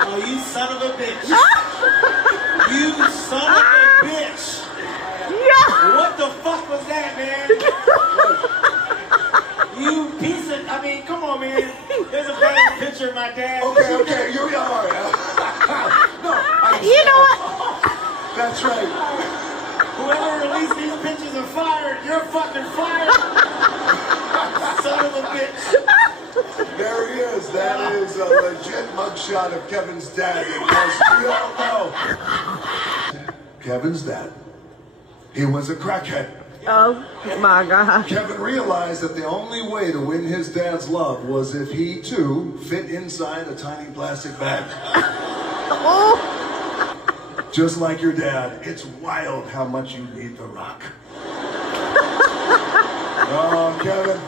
Oh, you son of a bitch. You son of a bitch. What the fuck was that, man? You piece of, I mean, come on, man. There's a better picture of my dad. Okay, you're all right. No, You know what? that's right. Whoever released these pictures are fired. You're fucking fired. Son of a bitch. There he is. That is a legit mugshot of Kevin's dad. Because we all know Kevin's dad. He was a crackhead. Oh my God. Kevin realized that the only way to win his dad's love was if he too fit inside a tiny plastic bag. Oh. Just like your dad, it's wild how much you need the rock. Oh, Kevin.